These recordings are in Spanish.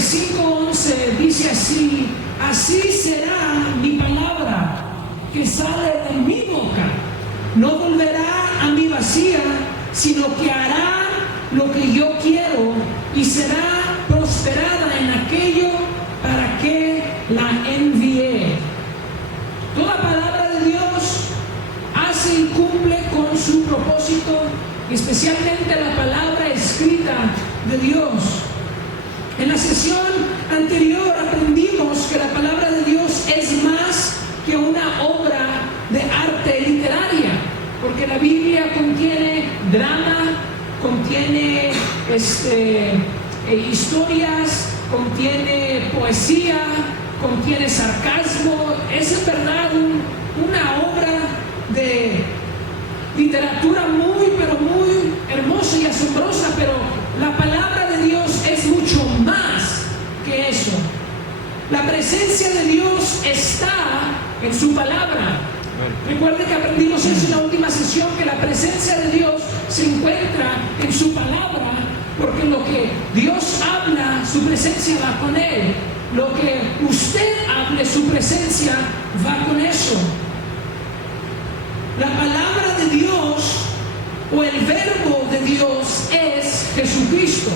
55:11 dice así: así será mi palabra que sale de mi boca. No volverá a mí vacía, sino que hará lo que yo quiero y será prosperada en aquello para que la envié. Toda palabra de Dios hace y cumple con su propósito, especialmente la palabra escrita de Dios. En la sesión anterior aprendimos que la palabra de Dios es más que una obra de arte literaria, porque la Biblia contiene drama, contiene historias, contiene poesía, contiene sarcasmo. Es en verdad una obra de literatura pero muy hermosa y asombrosa, pero la palabra de Dios es mucho más que eso. La presencia de Dios está en su palabra. Recuerden que aprendimos eso en la última sesión, que la presencia de Dios se encuentra en su palabra, porque lo que Dios habla, su presencia va con él. Lo que usted hable, su presencia va con eso. La palabra de Dios o el verbo de Dios es Jesucristo.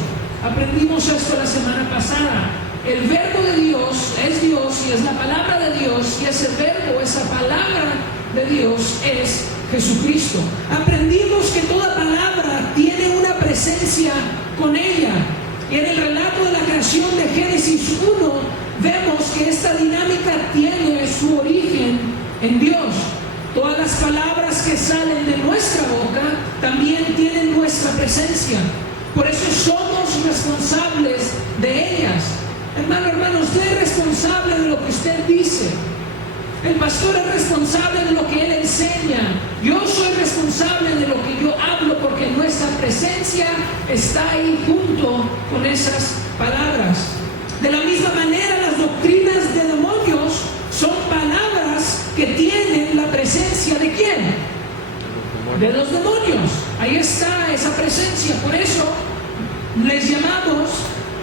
Aprendimos esto la semana pasada. El verbo de Dios y es la palabra de Dios, y ese verbo, esa palabra de Dios es Jesucristo. Aprendimos que toda palabra tiene una presencia con ella. Y en el relato de la creación de Génesis 1 vemos que esta dinámica tiene su origen en Dios. Todas las palabras que salen de nuestra boca también tienen nuestra presencia. Por eso somos responsables de ellas. Hermano, usted es responsable de lo que usted dice. El pastor es responsable de lo que él enseña. Yo soy responsable de lo que yo hablo, porque nuestra presencia está ahí junto con esas palabras. De la misma manera, las doctrinas de demonios son palabras que tienen la presencia ¿de quién? De los demonios. Ahí está esa presencia. Por eso les llamamos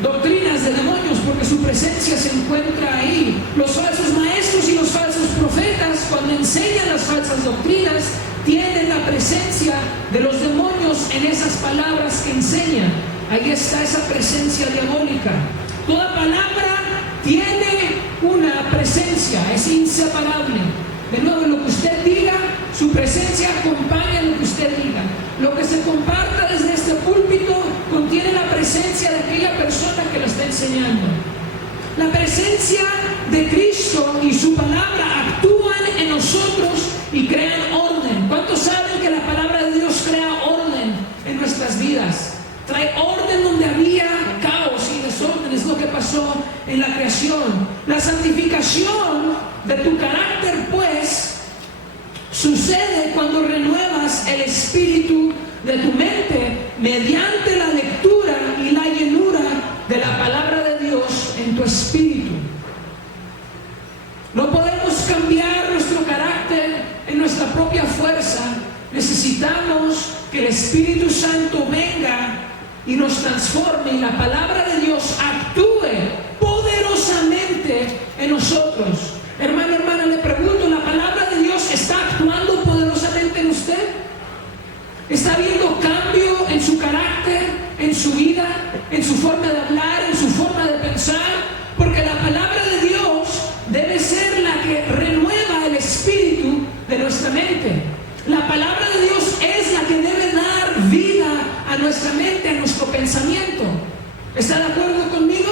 doctrinas de demonios, porque su presencia se encuentra ahí. Los falsos maestros y los falsos profetas, cuando enseñan las falsas doctrinas, tienen la presencia de los demonios en esas palabras que enseñan. Ahí está esa presencia diabólica. Toda palabra tiene una presencia, es inseparable. De nuevo, lo que usted diga, su presencia acompaña lo que usted diga. Lo que se comparta desde este púlpito contiene la presencia de aquella persona que lo está enseñando. La presencia de Cristo y su palabra actúan en nosotros y crean orden. ¿Cuántos saben que la palabra de Dios crea orden en nuestras vidas? Trae orden donde había caos y desorden. Es lo que pasó en la creación. La santificación de tu carácter, pues, sucede cuando renuevas el espíritu de tu mente mediante la lectura y la llenura de la palabra de Dios en tu espíritu. No podemos cambiar nuestro carácter en nuestra propia fuerza. Necesitamos que el Espíritu Santo venga y nos transforme, y la palabra de Dios actúe poderosamente en nosotros. Hermano, hermana, le pregunto, ¿la palabra de Dios está actuando poderosamente en usted? ¿Está habiendo cambio en su carácter, en su vida, en su forma de hablar, en su forma de pensar? Porque la palabra de Dios debe ser la que renueva el espíritu de nuestra mente. La palabra de Dios es la que debe dar vida a nuestra mente, a nuestro pensamiento. ¿Está de acuerdo conmigo?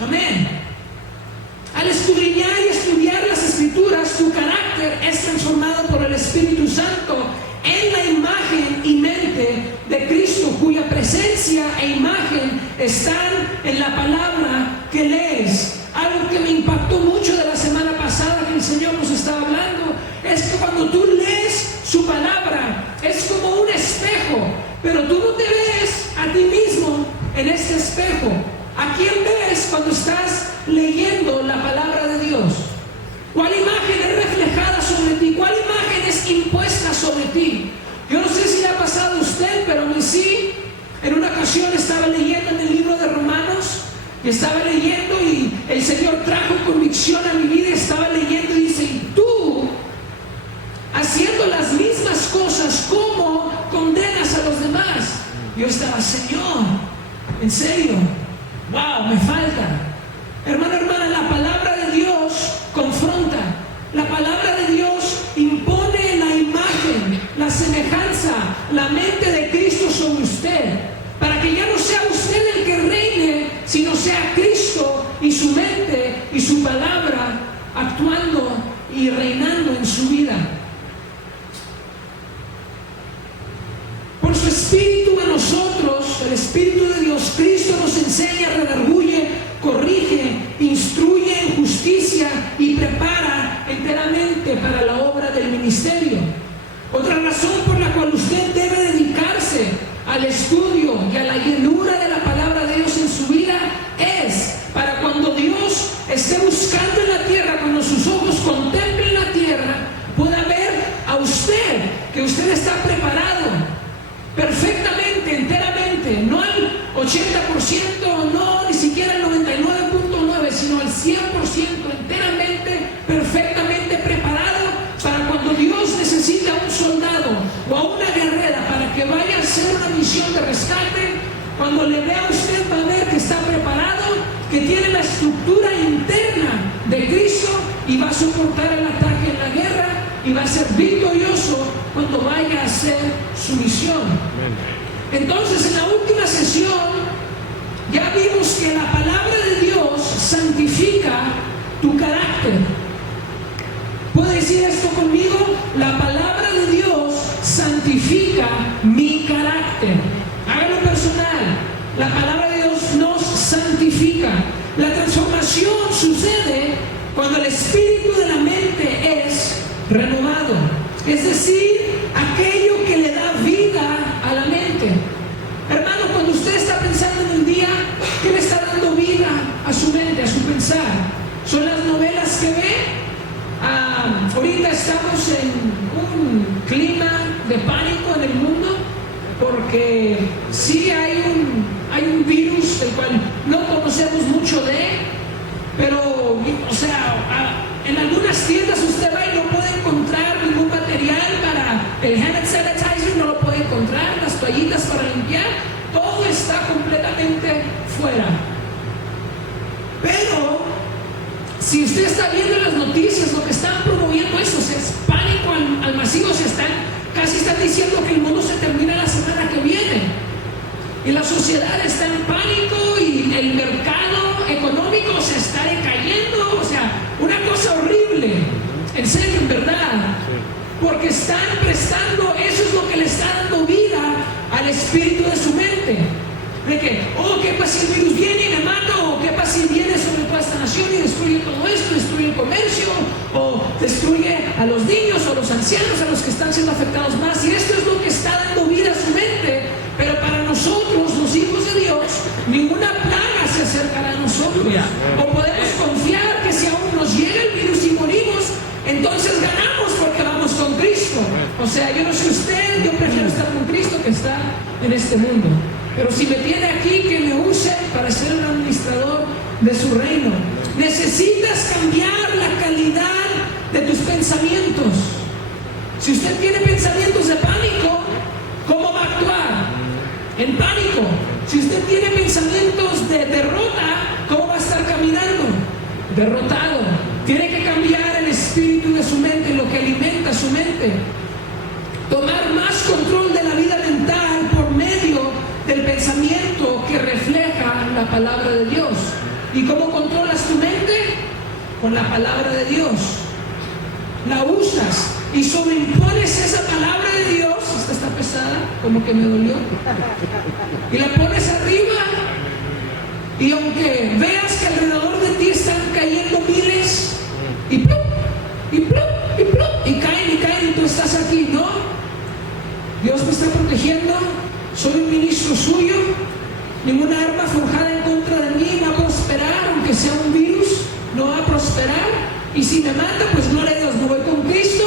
Amén. Al escudriñar y estudiar las Escrituras, tu carácter es transformado por el Espíritu Santo en la imagen y mente de Cristo, cuya presencia e imagen están en la palabra que lees. Algo que me impactó mucho de la semana pasada que el Señor nos estaba hablando es que cuando tú lees su palabra es como un espejo, pero tú no te ves a ti mismo en este espejo. ¿A quién ves cuando estás leyendo la palabra de Dios? ¿Cuál imagen es reflejada sobre ti? ¿Cuál imagen es impuesta sobre ti? Yo no sé si le ha pasado a usted, pero a mí sí. En una ocasión estaba leyendo en el libro de Romanos Y estaba leyendo y el Señor trajo convicción a mi vida. Estaba leyendo y dice: y tú, haciendo las mismas cosas, ¿cómo condenas a los demás? Yo estaba: Señor, en serio, wow, me falta. Hermano, hermana, la palabra de Dios confronta. La palabra de Dios impone la imagen, la semejanza, la mente de Cristo sobre usted, para que ya no sea usted el que reine, sino sea Cristo y su mente y su palabra actuando y reinando en su vida. Por su Espíritu en nosotros, el Espíritu de Dios, Cristo nos enseña, redarguye, corrige, instruye en justicia y prepara enteramente para la obra del ministerio. Otra razón por la cual usted debe dedicarse al estudio y a la llenura de la palabra de Dios en su vida es para cuando Dios esté buscando en la tierra, cuando sus ojos contemplen la tierra, pueda ver a usted, que usted está preparado perfectamente, enteramente, no al 80%, no ni siquiera al 99.9%, sino al 100% enteramente, perfectamente preparado para cuando Dios necesita a un soldado o a una guerrera para que vaya a hacer una misión de rescate. Cuando le vea a usted, va a ver que está preparado, que tiene la estructura interna de Cristo y va a soportar el ataque en la guerra y va a ser victorioso cuando vaya a hacer su misión. Entonces, en la última sesión ya vimos que la palabra de Dios santifica tu carácter. ¿Puede decir esto conmigo? La palabra de Dios santifica mi carácter. Hágalo personal. La palabra de Dios nos santifica. La transformación sucede cuando el espíritu de la mente es renovado. Es decir, aquello que le da vida a la mente. Hermano, cuando usted está pensando en un día, ¿qué le está dando vida a su mente, a su pensar? ¿Son las novelas que ve? Ahorita estamos en un clima de pánico en el mundo porque sí hay un virus del cual no conocemos mucho pero, o sea, en algunas tiendas usted va y no puede encontrar ningún material para el hand sanitizer, no lo puede encontrar, las toallitas para limpiar, todo está completamente fuera. Pero si usted está viendo en las noticias lo que están promoviendo eso, o sea, es pánico al masivo, casi están diciendo que el mundo se termina la semana que viene. Y la sociedad está en pánico y el mercado económico se está decayendo, o sea, una cosa horrible, en serio, en verdad, porque están prestando, eso es lo que le está dando vida al espíritu de su mente. De que, ¿qué pasa si el virus viene y me mata? ¿O qué pasa si viene sobre toda esta nación y destruye todo esto, destruye el comercio, o destruye a los niños o a los ancianos, a los que están siendo afectados más? Y esto es lo que está dando vida a su mente. Pero para nosotros, los hijos de Dios, ninguna plaga se acercará a nosotros. O podemos confiar que si aún nos llega el virus y morimos, entonces ganamos porque vamos con Cristo. O sea, yo no sé usted, yo prefiero estar con Cristo que estar en este mundo. Pero si me tiene aquí, que me use para ser un administrador de su reino. Necesitas cambiar la calidad de tus pensamientos. Si usted tiene pensamientos de pánico, ¿cómo va a actuar? En pánico. Si usted tiene pensamientos de derrota, ¿cómo va a estar caminando? Derrotado. Tiene que cambiar el espíritu de su mente, lo que alimenta su mente. Tomar más control de la vida mental por medio del pensamiento que refleja la palabra de Dios. ¿Y cómo controlas tu mente? Con la palabra de Dios. La usas y sobreimpones esa palabra de Dios. Esta está pesada, como que me dolió. Y la pones arriba. Y aunque veas que alrededor de ti están cayendo miles, y plop, y plop, y plop, y caen, y tú estás aquí, ¿no? Dios me está protegiendo. Soy un ministro suyo. Ninguna arma forjada en contra de mí va a prosperar, aunque sea un virus, no va a prosperar. Y si me mata, pues gloria a Dios, me voy con Cristo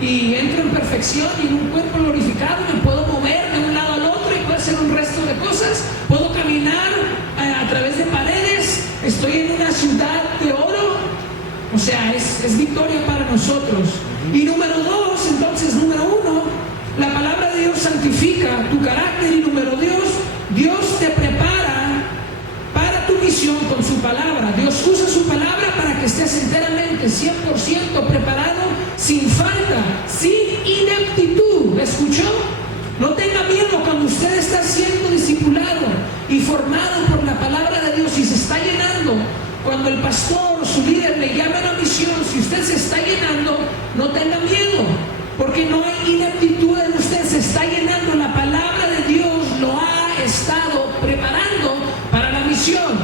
y entro en perfección y en un cuerpo glorificado. Me puedo mover de un lado al otro y puedo hacer un resto de cosas. Puedo caminar a través de paredes es victoria para nosotros. Y número 2, entonces, número 1, la palabra de Dios santifica tu carácter. Y número 2, Dios te prepara para tu misión con su palabra. Dios usa su palabra para que estés enteramente, 100% preparado, sin falta, sin ineptitud. ¿Escuchó? No tenga miedo cuando usted está siendo discipulado y formado por la palabra de Dios y se está llenando. Cuando el pastor o su líder le llama a la misión, si usted se está llenando, no tenga miedo, porque no hay ineptitud en usted, se está llenando. La palabra de Dios lo ha estado preparando para la misión.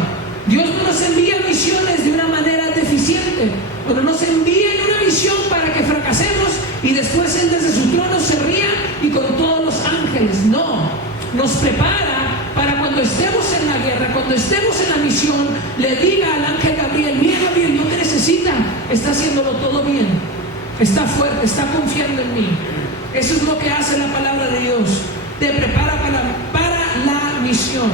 Dios no nos envía misiones de una manera deficiente, pero nos envía en una misión para que fracasemos y después Él desde su trono se ría y con todos los ángeles. No, nos prepara para cuando estemos en la guerra, cuando estemos en la misión, le diga al ángel Gabriel: mira, Gabriel, no te necesita, está haciéndolo todo bien, está fuerte, está confiando en mí. Eso es lo que hace la palabra de Dios, te prepara para la misión.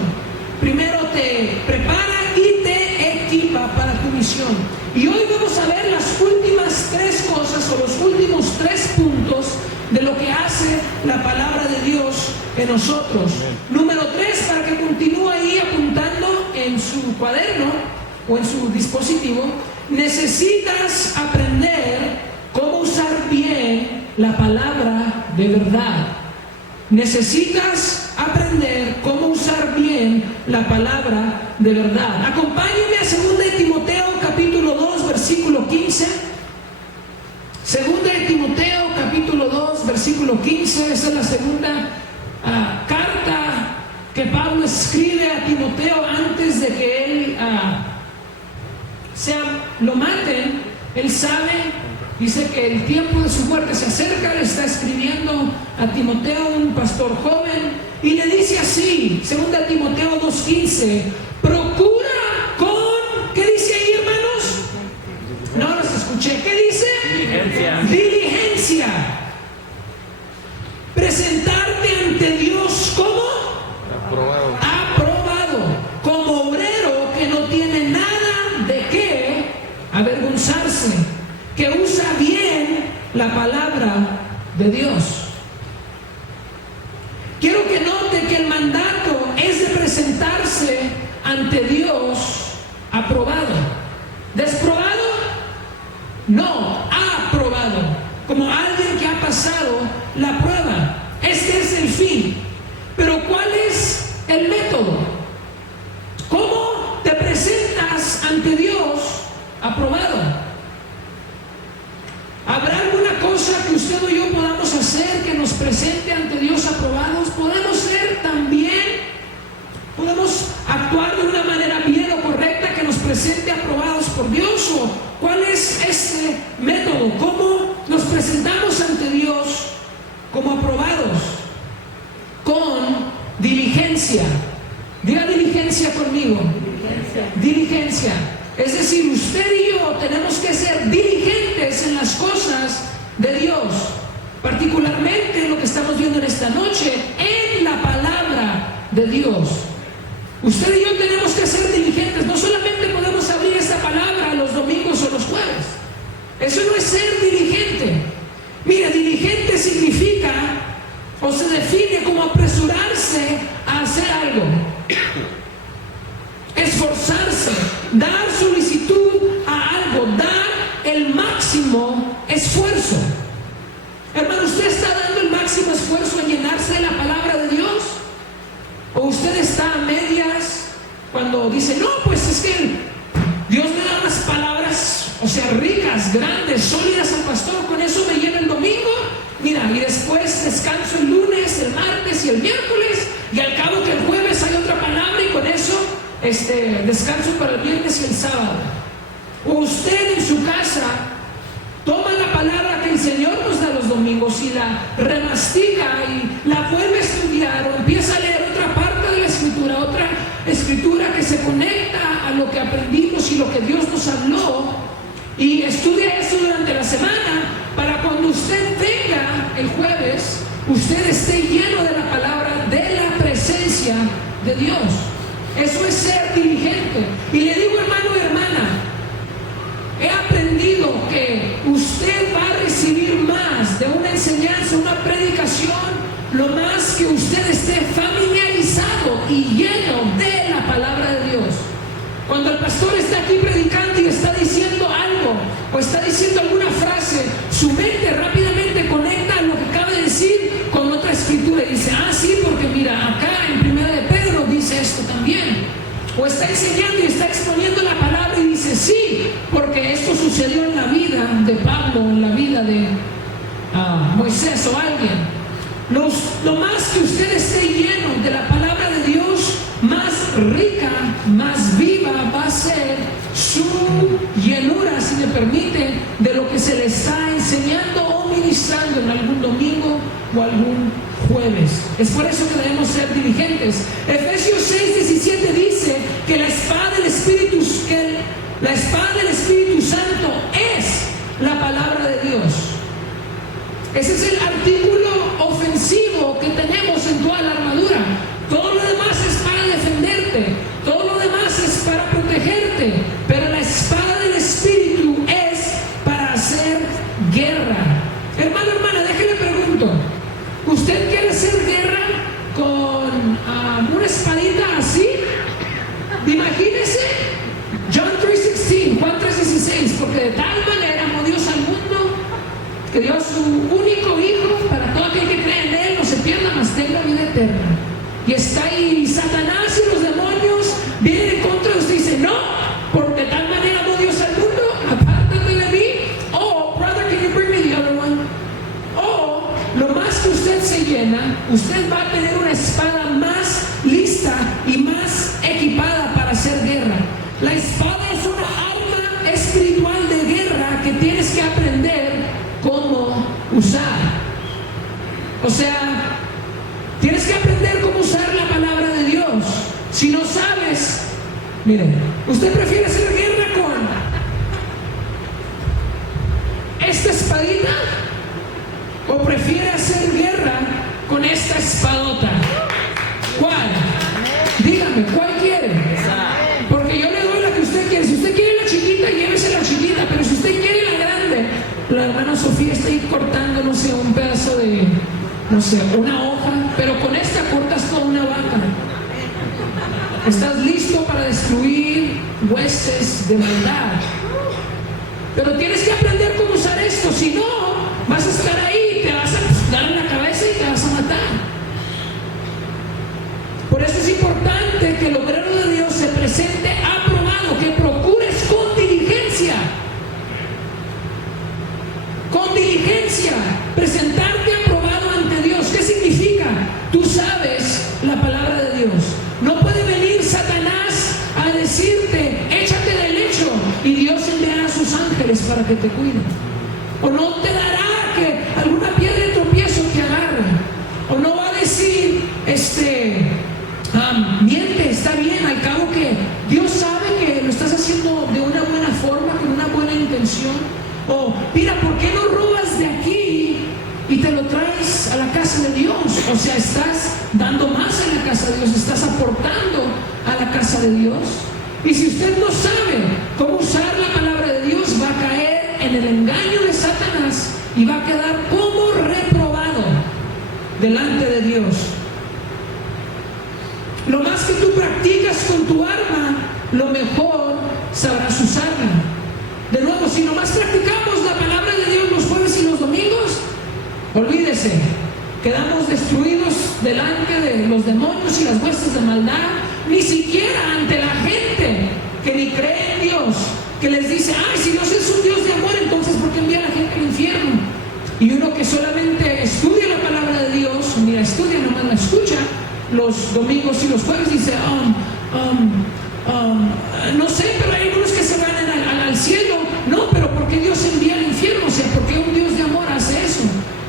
Primero te prepara y te equipa para tu misión. Y hoy vamos a ver las últimas 3 cosas o los últimos 3 puntos de lo que hace la palabra de Dios en nosotros. Número 3, para que continúe ahí apuntando en su cuaderno o en su dispositivo, necesitas aprender cómo usar bien la palabra de verdad. Necesitas aprender cómo usar bien la palabra de verdad. Acompáñenme a 2 Timoteo capítulo 2 versículo 15. 2 Timoteo capítulo 2 versículo 15. Esa es la segunda carta que Pablo escribe a Timoteo antes de que él lo maten. Él sabe, dice que el tiempo de su muerte se acerca. Le está escribiendo a Timoteo, un pastor joven, y le dice así, 2 Timoteo 2:15, procura con, ¿qué dice ahí, hermanos? No los escuché. ¿Qué dice? Diligencia. Diligencia. Presentarte ante Dios como aprobado. Aprobado, como obrero que no tiene nada de qué avergonzarse, que usa bien la palabra de Dios. Quiero que note que el mandato es de presentarse ante Dios aprobado. ¿Desprobado? No, aprobado, como alguien que ha pasado la prueba. Este es el fin. Pero ¿cuál es el método? ¿Cómo te presentas ante Dios aprobado? ¿Habrá alguna cosa que usted o yo podamos hacer que nos presente ante Dios aprobados? ¿Podemos ser también, podemos actuar de una manera bien o correcta que nos presente aprobados por Dios? ¿O cuál es ese método? ¿Cómo nos presentamos ante Dios como aprobados? Con diligencia. Diga diligencia conmigo. Diligencia. Es decir, usted y yo tenemos que ser diligentes en las cosas de Dios, particularmente lo que estamos viendo en esta noche, en la palabra de Dios. Usted y yo tenemos que ser diligentes. No solamente podemos abrir esta palabra los domingos o los jueves. Eso no es ser diligente. Mira, diligente significa o se define como apresurarse a hacer algo, esforzarse, dar solicitud a algo, dar el máximo esfuerzo. Hermano, ¿usted está dando el máximo esfuerzo en llenarse de la palabra de Dios? ¿O usted está a medias cuando dice, no, pues es que Dios me da unas palabras, o sea, ricas, grandes, sólidas al pastor, con eso me llena el domingo, mira, y después descanso el lunes, el martes y el miércoles, y al cabo que el jueves hay otra palabra y con eso descanso para el viernes y el sábado? O usted en su casa toma la palabra que el Señor nos da los domingos y la remastica y la vuelve a estudiar, o empieza a leer otra parte de la escritura, otra escritura que se conecta a lo que aprendimos y lo que Dios nos habló, y estudia eso durante la semana para cuando usted venga el jueves, usted esté lleno de la palabra, de la presencia de Dios. Eso es ser diligente. Y le digo, hermano y hermana, he aprendido que está aquí predicando y está diciendo algo o está diciendo alguna frase, su mente rápidamente conecta lo que acaba de decir con otra escritura y dice, sí, porque mira, acá en 1 de Pedro dice esto también. O está enseñando y está exponiendo la palabra y dice, sí, porque esto sucedió en la vida de Pablo, en la vida de Moisés o alguien. Lo más que usted esté lleno de la palabra de Dios, más rica, más viva va a ser su llenura, si me permite, de lo que se le está enseñando o ministrando en algún domingo o algún jueves. Es por eso que debemos ser diligentes. Efesios 6:17 dice que la espada del Espíritu Santo es la palabra de Dios. Ese es el artículo ofensivo que tenemos en toda la armadura. Todo lo demás es para defenderte, todo lo demás es para protegerte, pero la espada del Espíritu es para hacer guerra. Hermano, hermana, déjele pregunto, ¿usted quiere hacer guerra con una espadita así? Imagínese John 3:16, Juan 3:16, porque de tal manera amó Dios al mundo que dio a su único Hijo para todo aquel que cree en Él no se pierda, mas tenga vida eterna. Y está ahí Satanás y los demonios vienen en contra de usted y dicen, no, porque de tal manera amó Dios al mundo, apártate de mí. Oh, brother, can you bring me the other one? Oh, lo más que usted se llena, usted va a tener una espada más lista y más equipada para hacer guerra. La espada es una arma espiritual de guerra que tienes que aprender cómo usar. O sea, tienes que aprender cómo usar la palabra de Dios. Si no sabes, mire, usted prefiere hacer guerra con esta espadita o prefiere hacer guerra con esta espadota. ¿Cuál? Dígame, ¿cuál quiere? Porque yo le doy la que usted quiere. Si usted quiere la chiquita, llévese la chiquita, pero si usted quiere la grande, la hermana Sofía está ahí cortando, no sé, un pedazo de, no sé, una hoja, pero con esta cortas toda una vaca. Estás listo para destruir huestes de maldad. Pero tienes que aprender cómo usar esto, si no, vas a estar ahí, te vas a dar en la cabeza y te vas a matar. Por eso es importante que el obrero de Dios se presente aprobado, que procures con diligencia. Con diligencia, presentarte aprobado ante Dios. ¿Qué significa? Tú sabes la palabra de Dios. No puede venir Satanás a decirte, échate del lecho, y Dios enviará a sus ángeles para que te cuiden. O no te dará que alguna piedra de tropiezo te agarre. O no va a decir, miente, está bien, al cabo que Dios sabe que lo estás haciendo de una buena forma, con una buena intención. O mira, ¿por qué no robas de aquí y te lo traes a la casa de Dios? O sea, estás dando más en la casa de Dios, estás aportando a la casa de Dios. Y si usted no sabe cómo usar la palabra de Dios, va a caer en el engaño de Satanás y va a quedar como reprobado delante de Dios. Lo más que tú practicas con tu arma, lo mejor sabrás usarla. De nuevo, si nomás practicamos la palabra de Dios los jueves y los domingos, olvídese, quedamos destruidos delante de los demonios y las huestes de maldad, ni siquiera ante la gente que ni cree en Dios, que les dice, ay, si Dios es un Dios de amor, entonces ¿por qué envía a la gente al infierno? Y uno que solamente estudia la palabra de Dios, ni la estudia, nomás la escucha los domingos y los jueves, dice, no sé, pero hay unos que se van al cielo. No, pero ¿por qué Dios envía al infierno? O sea, ¿por qué un Dios de amor hace eso?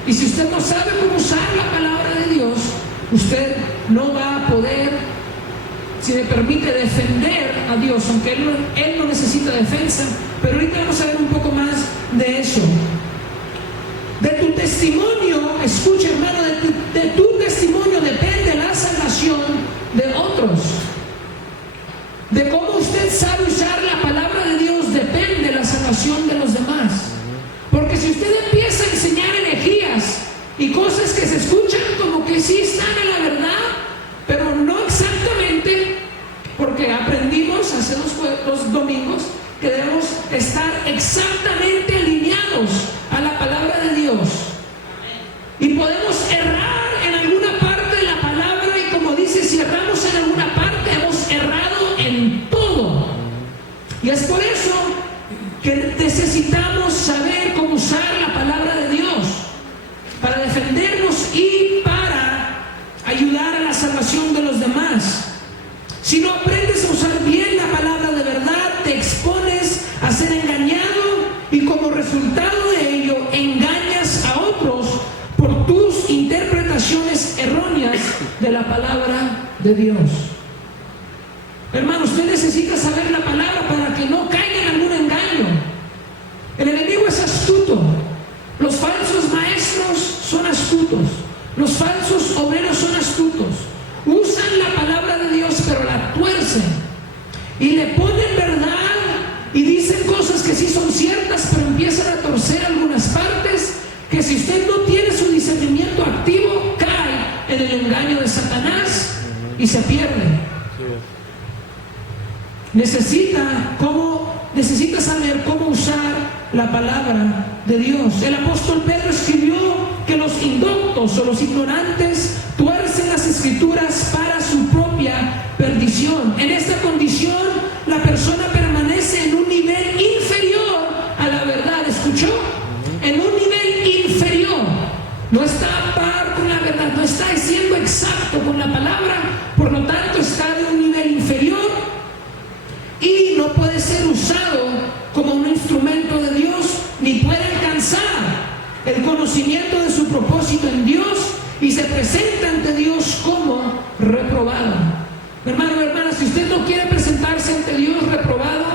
Y si usted no sabe cómo usar la palabra de Dios, usted no va a poder, si me permite, defender a Dios, aunque Él no necesita defensa. Pero ahorita vamos a ver un poco más de eso. De tu testimonio, escucha, hermano, de tu testimonio depende la salvación de otros. De cómo usted sabe usar la palabra de Dios depende la salvación de los demás. Porque si usted empieza a enseñar herejías y cosas que se escuchan como que sí están en la verdad, pero no exactamente, porque aprendimos hace dos domingos de Dios. Hermano, usted necesita saber la palabra para que no caiga en algún engaño. El enemigo es astuto. Los falsos maestros son astutos. Los falsos obreros son astutos. Usan la palabra de Dios, pero la tuercen. Y le ponen verdad y dicen cosas que sí son ciertas, pero empiezan a torcer algunas partes que si usted no tiene su discernimiento activo, cae en el engaño de Satanás y se pierde. Necesita saber cómo usar la palabra de Dios. El apóstol Pedro escribió que los indoctos o los ignorantes tuercen las escrituras para su propia perdición. En esta condición, la persona permanece en un nivel inferior a la verdad. ¿Escuchó? En un nivel inferior. No está a par con la verdad, no está siendo exacto con la palabra, por lo tanto está de un nivel inferior y no puede ser usado como un instrumento de Dios, ni puede alcanzar el conocimiento de su propósito en Dios y se presenta ante Dios como reprobado. Hermano, hermana, si usted no quiere presentarse ante Dios reprobado,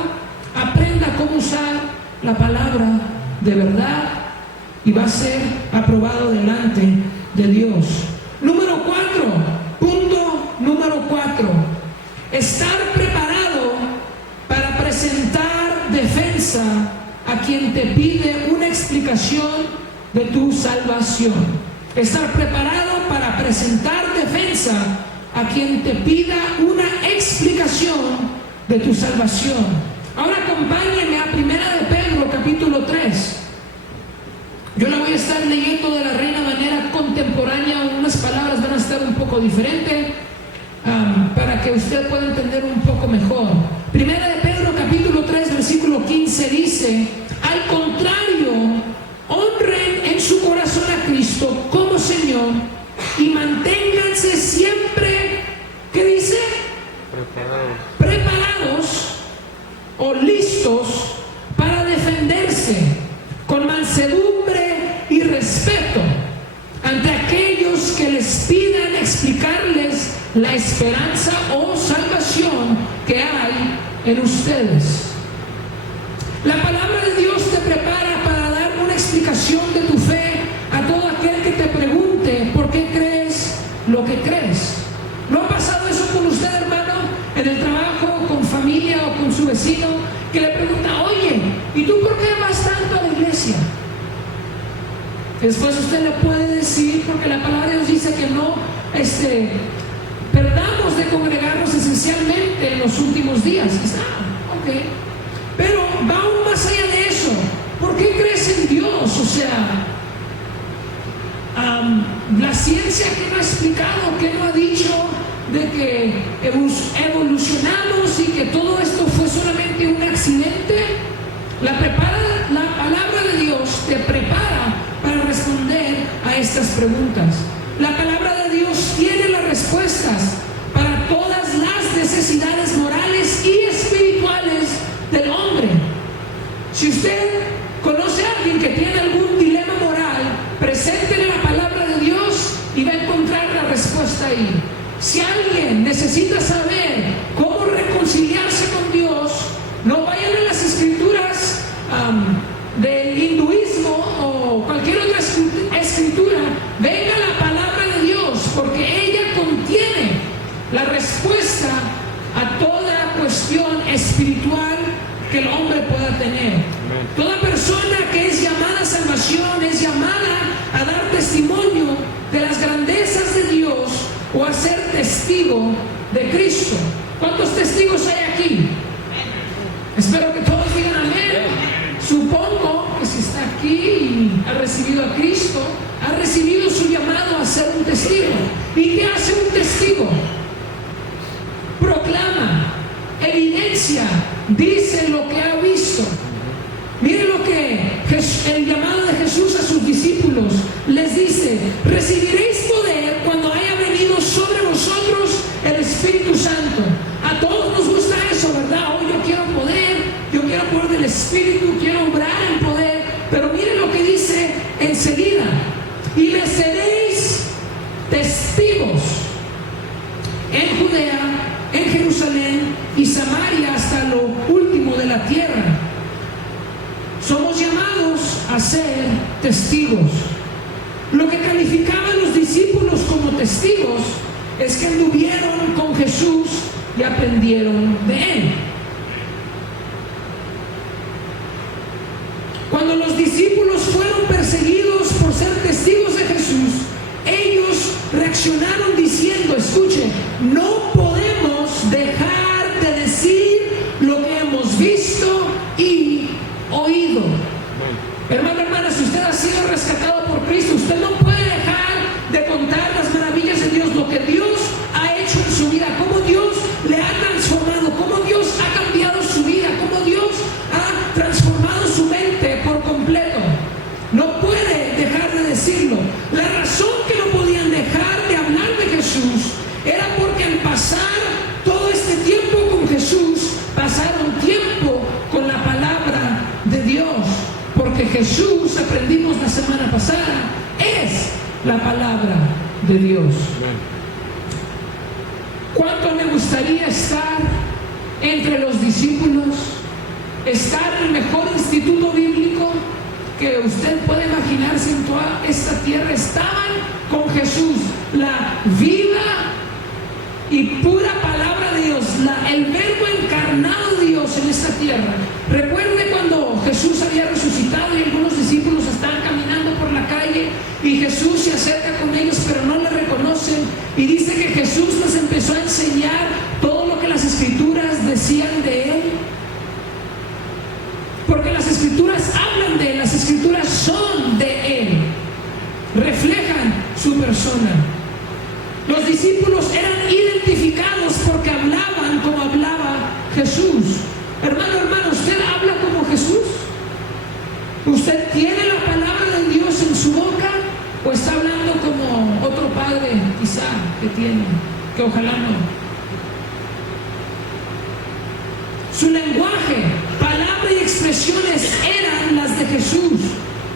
aprenda cómo usar la palabra de verdad y va a ser aprobado delante de Dios. Punto número 4, estar preparado para presentar defensa a quien te pide una explicación de tu salvación. Estar preparado para presentar defensa a quien te pida una explicación de tu salvación. Ahora acompáñenme a 1 de Pedro capítulo 3. Yo la voy a estar leyendo de la Reina Valera contemporánea, unas palabras van a estar un poco diferentes para que usted pueda entender un poco mejor. 1 de Pedro capítulo 3 versículo 15 dice: al contrario, honren en su corazón a Cristo como Señor y manténganse siempre, ¿qué dice? Preparados o listos para defenderse con mansedumbre y respeto ante aquellos que les pidan explicarles la esperanza o salvación que hay en ustedes. La palabra de Dios te prepara para dar una explicación de tu fe a todo aquel que te pregunte por qué crees lo que crees. ¿No ha pasado eso con usted, hermano? En el trabajo, con familia o con su vecino, que le pregunta: oye, ¿y tú por qué vas tanto a la iglesia? Después usted le puede decir, porque la palabra de Dios dice que no perdamos de congregarnos esencialmente en los últimos días. Ok. Pero va aún más allá de eso. ¿Por qué crees en Dios? O sea, la ciencia que no ha explicado, que no ha dicho de que evolucionamos y que todo esto fue solamente un accidente. La palabra de Dios te prepara para responder a estas preguntas. La palabra de Dios tiene las respuestas para todas las necesidades morales y espirituales del hombre. Si usted conoce a alguien que tiene algún dilema moral, preséntele la palabra de Dios y va a encontrar la respuesta ahí. Si alguien necesita saber cómo reconciliarse con Dios, no vayan a las escrituras del hinduismo o cualquier otra escritura, venga la palabra de Dios, porque ella contiene la respuesta a toda cuestión espiritual que el hombre pueda tener. Toda persona que es llamada a salvación es llamada a dar testimonio de las grandezas de Dios o a ser testigo de Cristo. ¿Cuántos testigos hay aquí? Espero que todos digan amén. Supongo que si está aquí y ha recibido a Cristo, ha recibido su llamado a ser un testigo. ¿Y qué hace un testigo? Proclama, evidencia, dice lo que ha visto. Miren lo que el llamado de Jesús a sus discípulos les dice: recibiréis poder cuando haya venido sobre vosotros el Espíritu Santo. A todos nos gusta eso, ¿verdad? Hoy yo quiero poder del Espíritu, quiero obrar en poder. Pero miren lo que dice enseguida: y me seréis testigos en Judea, en Jerusalén y Samaria hasta lo último de la tierra. Somos llamados a ser testigos. Lo que calificaba a los discípulos como testigos es que anduvieron con Jesús y aprendieron de Él. Cuando los discípulos fueron perseguidos por ser testigos de Jesús, ellos reaccionaron diciendo, escuche, no podemos dejar de decir lo que hemos visto y oído. Hermano, hermana, si usted ha sido rescatado por Cristo, usted no puede dejar de contar las maravillas de Dios, lo que Dios ha hecho en su vida, cómo Dios le ha transformado, cómo Dios ha cambiado su vida, cómo Dios ha transformado su mente por completo. No puede dejar de decirlo. La razón que no podían dejar de hablar de Jesús era porque al pasar todo este tiempo con Jesús, pasaron tiempo con la palabra de Dios. Porque Jesús, aprendimos la semana pasada, es la palabra de Dios. ¿Cuánto me gustaría estar entre los discípulos? Estar en el mejor instituto bíblico que usted puede imaginarse en toda esta tierra. Estaban con Jesús, la viva y pura palabra de Dios, el verbo encarnado de Dios en esta tierra. Recuerde cuando Jesús había resucitado y algunos discípulos estaban caminando por la calle y Jesús se acerca con ellos pero no le reconocen, y dice que Jesús les empezó a enseñar todo lo que las escrituras decían de Él. Porque las escrituras hablan de Él, las escrituras son de Él, reflejan su persona. Los discípulos eran identificados porque hablaban como hablaba Jesús. Hermano, ¿usted habla como Jesús? ¿Usted tiene la palabra de Dios en su boca o está hablando como otro padre quizá que tiene, que ojalá no? Su lenguaje, palabra y expresiones eran las de Jesús.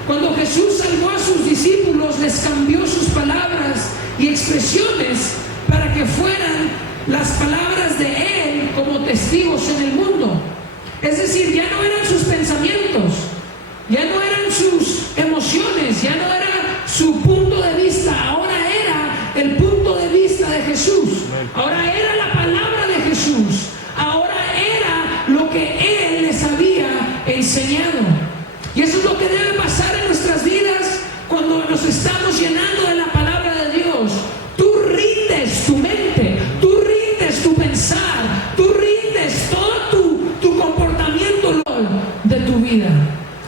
Cuando Jesús salvó a sus discípulos, les cambió sus palabras y expresiones para que fueran las palabras de Él como testigos en el mundo. Es decir, ya no eran sus pensamientos, ya no eran sus emociones, ya no era su punto de vista, ahora era el punto de vista de Jesús, ahora era la palabra de Jesús, ahora era lo que Él les había enseñado. Y eso es lo que debe pasar en nuestras vidas cuando nos estamos llenando de la palabra de Dios. Tú rindes tu mente, tú rindes tu pensar, tú rindes todo tu comportamiento de tu vida.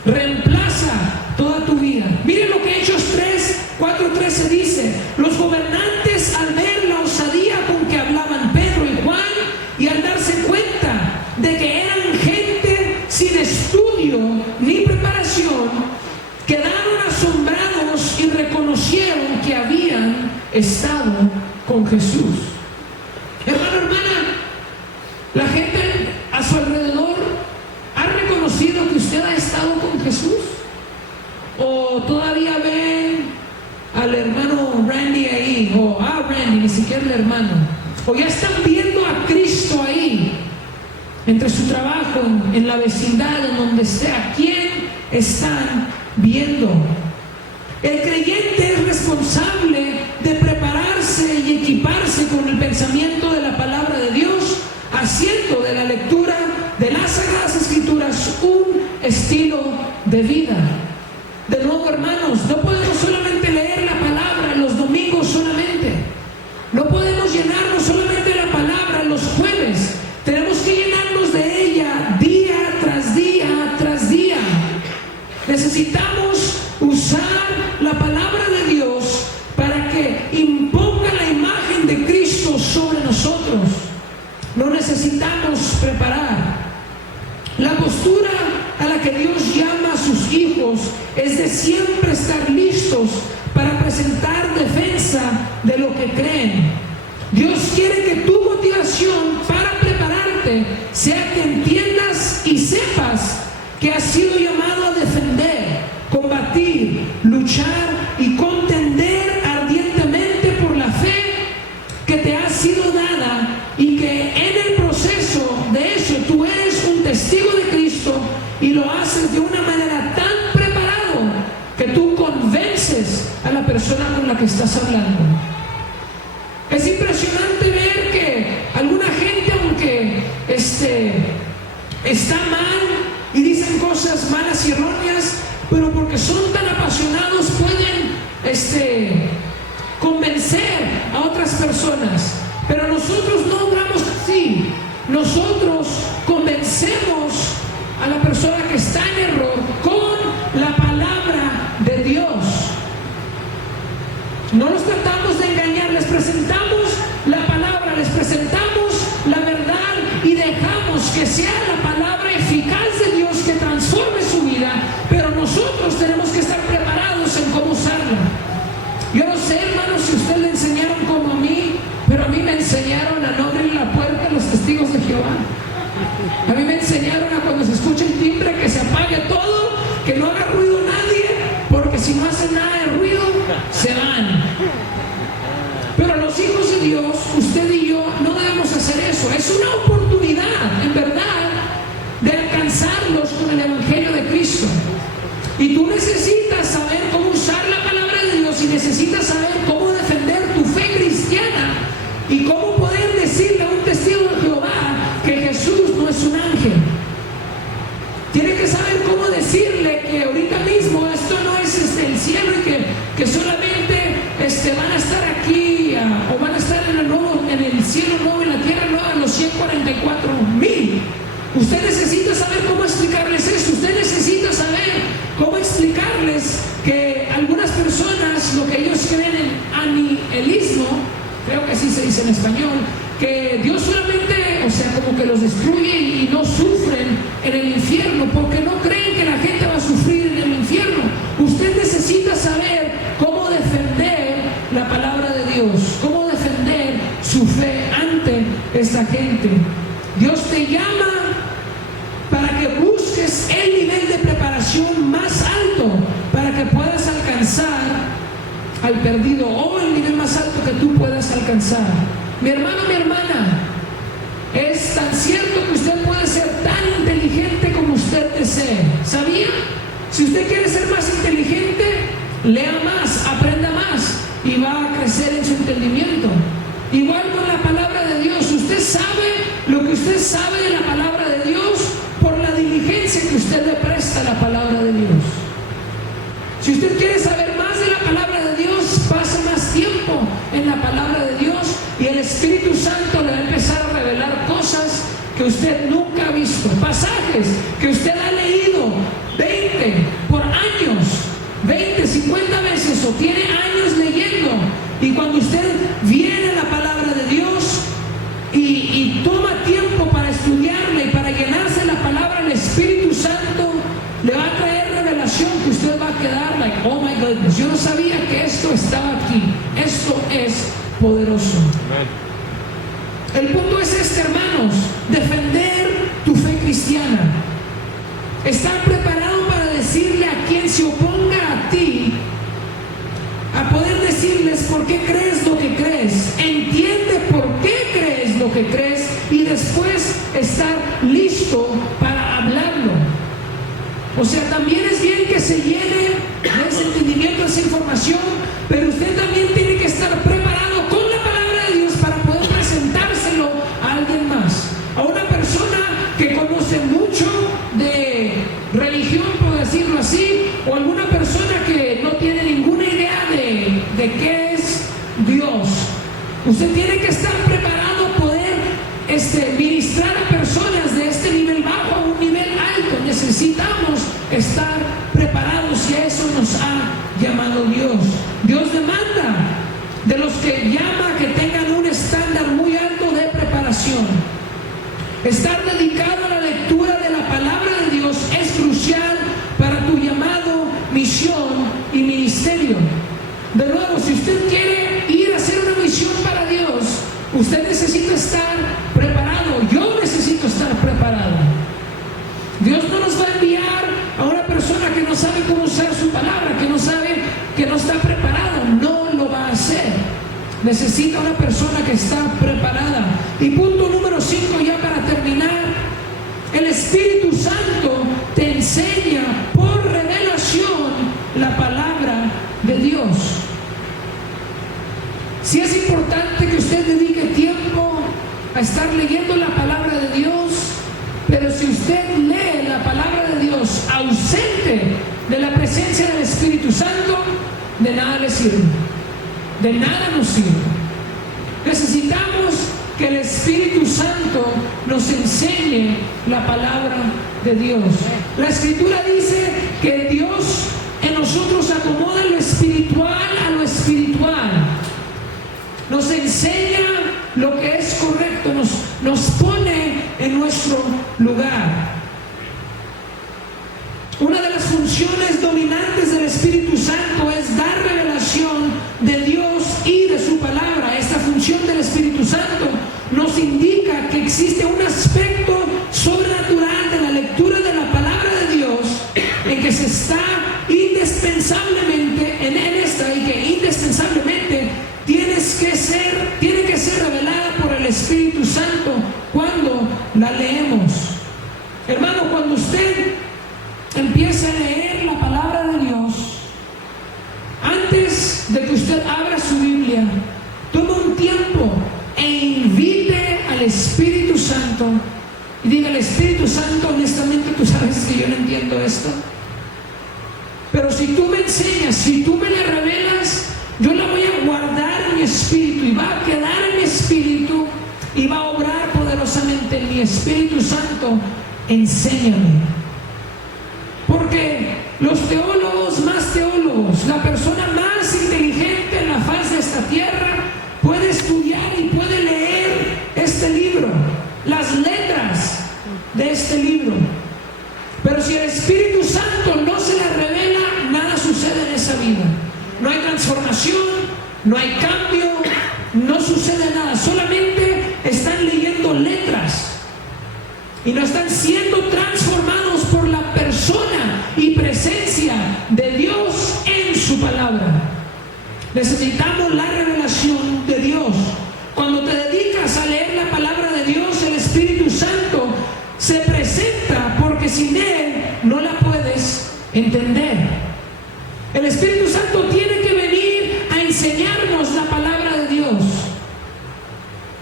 Reemplaza toda tu vida. Miren lo que Hechos 4:13 dice: los gobernantes, al ver la osadía con que hablaban Pedro y Juan y al darse cuenta de que eran gente sin estudio ni preparación, quedaron asombrados y reconocieron que habían estado con Jesús. Hermano, hermana, la gente a su alrededor ha reconocido que usted ha estado con Jesús, o todavía ven al hermano Randy ahí, o a Randy, ni siquiera el hermano, o ya están viendo a Cristo ahí entre su trabajo, en la vecindad, en donde sea. ¿Quién están viendo? El creyente es responsable de prepararse y equiparse con el pensamiento de la palabra de Dios, haciendo de la lectura de las Sagradas Escrituras un estilo de vida. De nuevo, hermanos, no podemos solamente leer la palabra los domingos solamente. No podemos llenarnos solamente de la palabra los jueves. Tenemos que llenarnos de ella día tras día tras día. Necesitamos usar la palabra de Dios para que imponga la imagen de Cristo sobre nosotros. No necesitamos preparar. La postura a la que Dios llama a sus hijos es de siempre estar listos para presentar defensa de lo que creen. Dios quiere que tu motivación para prepararte sea que entiendas y sepas que has sido llamado a defender, combatir, luchar y contender ardientemente por la fe que te ha sido dada que tú convences a la persona con la que estás hablando. Es impresionante ver que alguna gente, aunque está mal y dicen cosas malas y erróneas, pero porque son tan apasionados pueden convencer a otras personas. Pero nosotros no obramos así. Nosotros convencemos a la persona que está en error con la palabra de Dios. No los tratamos de engañar, les presentamos la palabra, les presentamos la verdad y dejamos que sea la palabra eficaz de Dios que transforme su vida, pero nosotros tenemos que estar preparados en cómo usarla. Yo no sé, hermanos, si ustedes le enseñaron como a mí, pero a mí me enseñaron a no abrir la puerta a los testigos de Jehová. A mí me enseñaron a cuando se escucha el timbre que se apague todo, que no haga ruido nadie, porque si no hacen nada de ruido, se van. Pero los hijos de Dios, usted y yo, no debemos hacer eso. Es una oportunidad, en verdad, de alcanzarlos con el Evangelio de Cristo. Y tú necesitas saber cómo usar la palabra de Dios y necesitas saber cómo defender tu fe cristiana y cómo poder decirle a un testigo de Jehová que Jesús no es un ángel. Tiene que saber cómo decirle que ahorita mismo esto no es el cielo y que solamente van a estar aquí o van a estar en el cielo nuevo, en la tierra nueva, los 144,000. Usted necesita saber cómo explicarles eso. Usted necesita saber cómo explicarles que algunas personas, lo que ellos creen en anihilismo, creo que así se dice en español, que Dios solamente, como que los destruye y no sufren en el infierno, porque no creen que la gente va a sufrir en el infierno. Usted necesita saber cómo defender la palabra de Dios, cómo defender su fe ante esta gente. Dios te llama para que busques el nivel de preparación más alto para que puedas alcanzar al perdido, o el nivel más alto que tú puedas alcanzar. Mi hermano, mi hermana, es tan cierto que usted puede ser tan inteligente como usted desee. ¿Sabía? Si usted quiere ser más inteligente, lea más, aprenda más y va a crecer en su entendimiento. Igual con la palabra de Dios. Usted sabe lo que usted sabe de la palabra de Dios por la diligencia que usted le presta a la palabra de Dios. Si usted quiere saber más de la palabra de Dios, pase más tiempo en la palabra de Dios y el Espíritu Santo le va a empezar a revelar cosas que usted nunca ha visto, pasajes que usted ha leído 20 por años, 20, 50 veces, o tiene años leyendo, y cuando usted viene a la palabra de Dios y toma tiempo para estudiarla y para llenarse la palabra, el Espíritu Santo le va a traer revelación que usted va a quedar like, oh my goodness, yo no sabía que esto estaba aquí. Esto es poderoso. El punto es hermanos, defender tu fe cristiana, estar preparado para decirle a quien se oponga a ti, a poder decirles por qué crees lo que crees, entiende por qué crees lo que crees y después estar listo para hablarlo. También es bien que se llene de ese entendimiento, de esa información, pero usted también tiene que estar preparado con la palabra de Dios para poder presentárselo a alguien más, a una persona que conoce mucho de religión, por decirlo así, o alguna persona que no tiene ninguna idea de qué es Dios. Usted tiene que estar preparado a poder ministrar a personas de este nivel bajo a un nivel alto. Necesitamos estar preparados y a eso nos ha llamado Dios. Dios demanda de los que llama que tengan un estándar muy alto de preparación. Estar dedicado a la lectura de la palabra de Dios es crucial para tu llamado, misión y ministerio. De nuevo, si usted quiere ir a hacer una misión para Dios, usted necesita estar preparado. Yo necesito estar preparado. Dios no nos va a enviar a una persona que no sabe cómo usar su palabra, que no sabe, que no está preparado. No lo va a hacer. Necesita una persona que está preparada. Y punto número 5, ya para terminar, el Espíritu Santo te enseña por revelación la palabra a estar leyendo la palabra de Dios, pero si usted lee la palabra de Dios ausente de la presencia del Espíritu Santo, de nada le sirve, de nada nos sirve. Necesitamos que el Espíritu Santo nos enseñe la palabra de Dios. La Escritura dice que Dios en nosotros acomoda lo espiritual a lo espiritual, nos enseña lo que es correcto, nos pone en nuestro lugar. Una de las funciones dominantes del Espíritu Santo es dar revelación de Dios y de su palabra. Esta función del Espíritu Santo nos indica que existe un aspecto sobrenatural de la lectura de la palabra de Dios en que se está indispensablemente en esta, y que indispensablemente tiene que ser revelada por el Espíritu Santo cuando la leemos. Hermano, cuando usted empieza a leer la palabra de Dios, antes de que usted abra su Biblia, tome un tiempo e invite al Espíritu Santo y diga: al Espíritu Santo, honestamente, tú sabes que yo no entiendo esto, pero si tú me enseñas, si tú me la revelas, yo la voy a guardar en mi espíritu y va a quedar en mi espíritu y va a obrar poderosamente en mi. Espíritu Santo, enséñame. Porque los teólogos más teólogos, la persona más inteligente en la faz de esta tierra, puede estudiar y puede leer este libro, las letras de este libro, pero si el Espíritu Santo no se la revela, nada sucede en esa vida. No hay transformación, no hay cambio, no sucede nada. Solamente están leyendo letras y no están siendo transformados por la persona y presencia de Dios en su palabra. Necesitamos la revelación de Dios. Cuando te dedicas a leer la palabra de Dios, el Espíritu Santo se presenta, porque sin Él no la puedes entender. El Espíritu Santo tiene que venir a enseñarnos la palabra de Dios.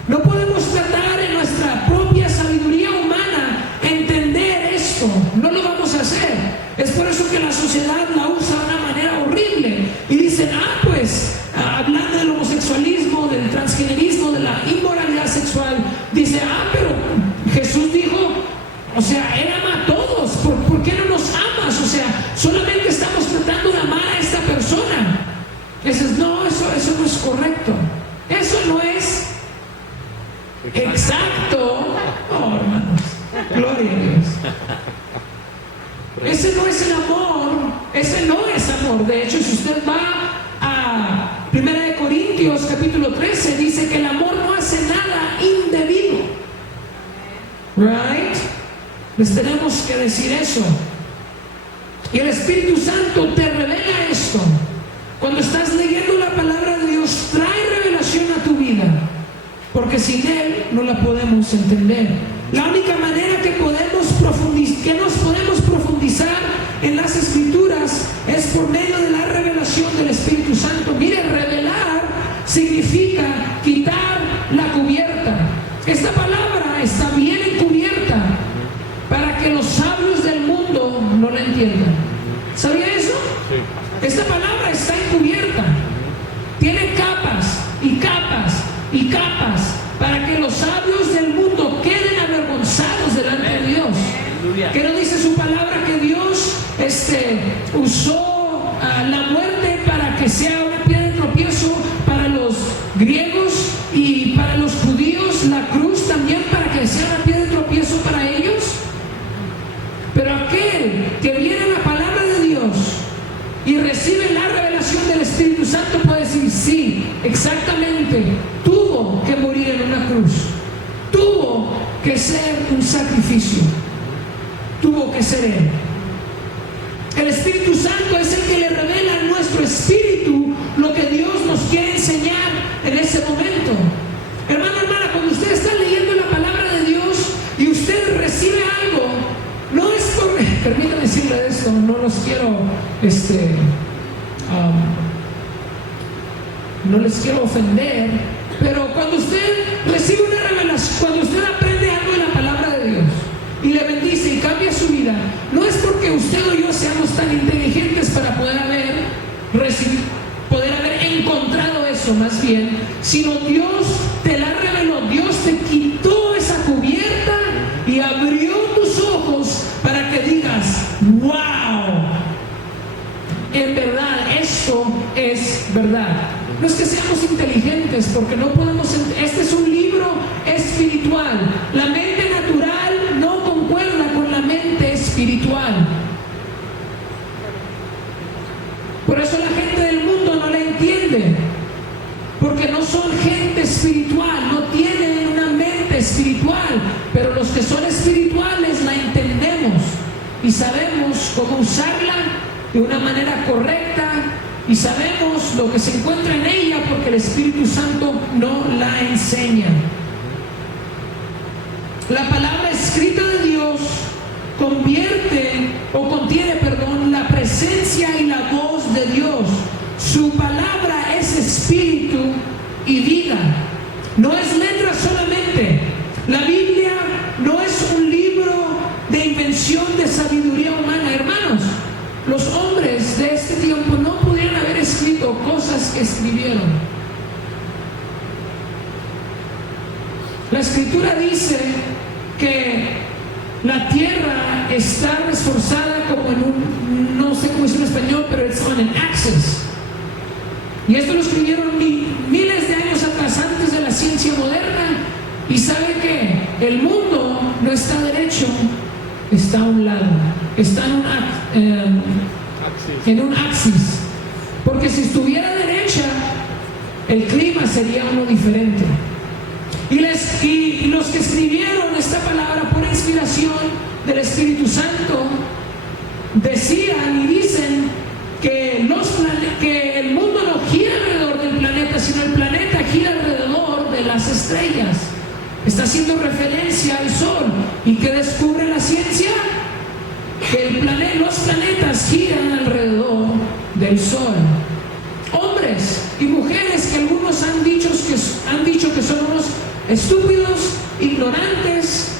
No podemos tratar en nuestra propia sabiduría humana entender esto. No lo vamos a hacer. Es por eso que la sociedad la usa de una manera horrible. Y dicen: pues, hablando del homosexualismo, del transgenerismo, de la inmoralidad sexual, dice: pero Jesús dijo, o sea, Él ama a todos. ¿Por qué no nos amas? O sea, solamente estamos tratando de amar a esta persona. Y dices: no, eso no es correcto. Eso no es exacto. Oh, hermanos, gloria a Dios. Ese no es el amor. Ese no es amor. De hecho, si usted va a 1 Corintios capítulo 13, dice que el amor no hace nada indebido. Right? Les tenemos que decir eso. Y el Espíritu Santo te revela esto. Cuando estás leyendo la palabra de Dios, trae revelación a tu vida, porque sin Él no la podemos entender. La única manera que nos podemos profundizar en las Escrituras es por medio de la revelación del Espíritu Santo. Mire, revelar significa quitar la cubierta. Esta palabra está bien encubierta para que los sabios del mundo no la entiendan. ¿Sabía eso? Sí. Esta palabra está encubierta. Tiene capas y capas y capas para que los sabios del mundo queden avergonzados delante de Dios. Que no dice su palabra que Dios usó la muerte para que sea una piedra de tropiezo para los griegos y para los judíos, la cruz también para que sea una piedra de tropiezo para ellos? Pero aquel que viene a la palabra de Dios y recibe la revelación del Espíritu Santo puede decir: sí, exactamente, tuvo que morir en una cruz, tuvo que ser un sacrificio, tuvo que ser Él. El Espíritu Santo es el que le revela a nuestro espíritu lo que Dios nos quiere enseñar en ese momento. Hermano, hermana, cuando usted está leyendo la palabra de Dios y usted recibe algo, no es por... Permítanme decirle esto, no los quiero, no les quiero ofender, pero cuando usted recibe una revelación, tan inteligentes para poder haber encontrado eso más bien, sino Dios te la reveló. Dios te quitó esa cubierta y abrió tus ojos para que digas: wow, en verdad esto es verdad. No es que seamos inteligentes, porque no podemos. Este es un libro espiritual. La mente natural no concuerda con la mente espiritual. Por eso la gente del mundo no la entiende, porque no son gente espiritual, no tienen una mente espiritual. Pero los que son espirituales la entendemos y sabemos cómo usarla de una manera correcta, y sabemos lo que se encuentra en ella, porque el Espíritu Santo no la enseña. La palabra escrita de Dios contiene la presencia y la voz de Dios. Su palabra es espíritu y vida. No es letra solamente. La Biblia no es un libro de invención de sabiduría humana. Hermanos, los hombres de este tiempo no pudieron haber escrito cosas que escribieron. La Escritura dice que la tierra está reforzada como en un, no sé cómo es en español, pero it's on an axis. Y esto lo escribieron miles de años atrás, antes de la ciencia moderna. Y sabe que el mundo no está derecho, está a un lado, está en un axis. Porque si estuviera derecha, el clima sería uno diferente. Y los que escribieron esta palabra por inspiración del Espíritu Santo decían y dicen que el mundo no gira alrededor del planeta, sino el planeta gira alrededor de las estrellas. Está haciendo referencia al Sol. ¿Y qué descubre la ciencia? Que los planetas giran alrededor del Sol. Hombres y mujeres que algunos han dicho que son unos estúpidos, ignorantes,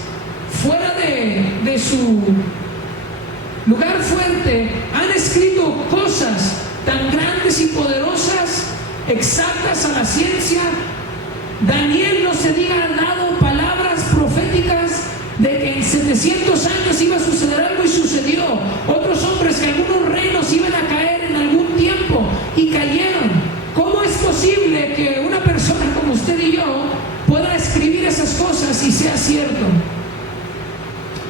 fuera de su lugar fuerte, han escrito cosas tan grandes y poderosas, exactas a la ciencia. Daniel, no se diga, ha dado palabras proféticas de que en 700 años iba a suceder algo, y sucedió. Otros hombres, que algunos reinos iban a caer en algún tiempo, y cayeron. ¿Cómo es posible que una persona como usted y yo pueda escribir esas cosas y sea cierto?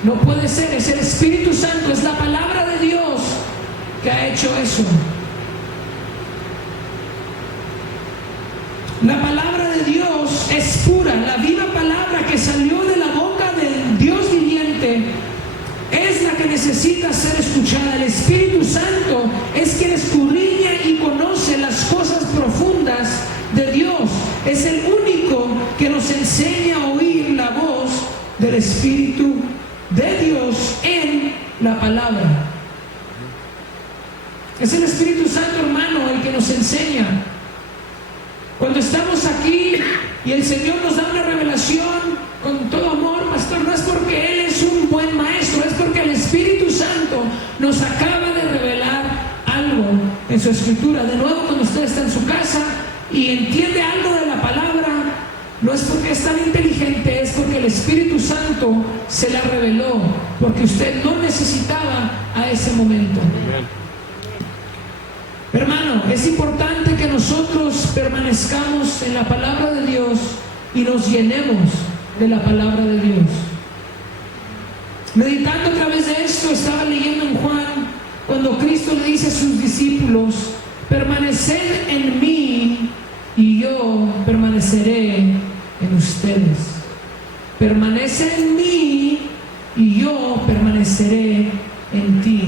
No puede ser. Es el Espíritu Santo, es la palabra de Dios que ha hecho eso. La palabra de Dios es pura. La viva palabra que salió de la boca del Dios viviente es la que necesita ser escuchada. El Espíritu Santo es quien escudriña y conoce las cosas profundas de Dios. Es el único que nos enseña a oír la voz del Espíritu de Dios en la palabra. Es el Espíritu Santo, hermano, el que nos enseña. Cuando estamos aquí y el Señor nos da una revelación con todo amor, pastor, no es porque Él es un buen maestro, es porque el Espíritu Santo nos acaba de revelar algo en su Escritura. De nuevo, cuando usted está en su casa y entiende algo de la palabra, no es porque es tan inteligente, es porque el Espíritu Santo se la reveló, porque usted no necesitaba a ese momento. Hermano, es importante que nosotros permanezcamos en la palabra de Dios y nos llenemos de la palabra de Dios. Meditando a través de esto, estaba leyendo en Juan, cuando Cristo le dice a sus discípulos: permaneced en mí y yo permaneceré en ustedes. Permanece en mí y yo permaneceré en ti.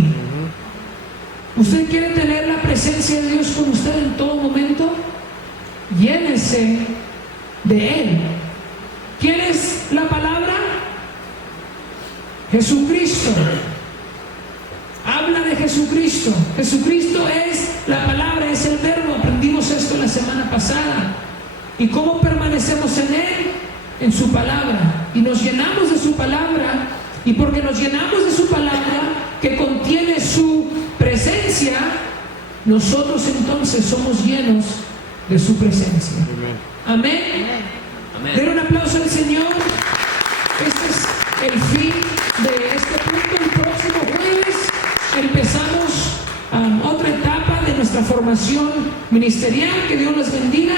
¿Usted quiere tener la presencia de Dios con usted en todo momento? Llénese de Él. ¿Quién es la palabra? Jesucristo. Habla de Jesucristo. Jesucristo es la palabra, es el verbo. Aprendimos esto la semana pasada. ¿Y cómo permanecemos en Él? En su palabra. Y nos llenamos de su palabra. Y porque nos llenamos de su palabra, ¿qué cosa contiene su presencia, nosotros entonces somos llenos de su presencia. Amén. Den un aplauso al Señor. Este es el fin de este punto. El próximo jueves empezamos otra etapa de nuestra formación ministerial. Que Dios les bendiga.